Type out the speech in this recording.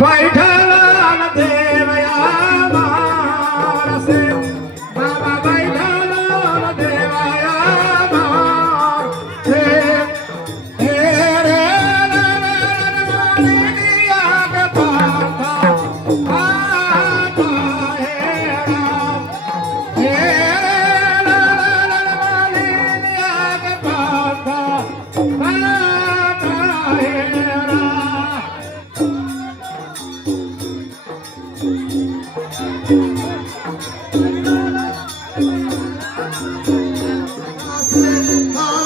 बैठला देवया मारसे बाबा बैठला देवया मारसे हे रे निया के पाता आता हे राम हे निया के पाता आता हे राम Ah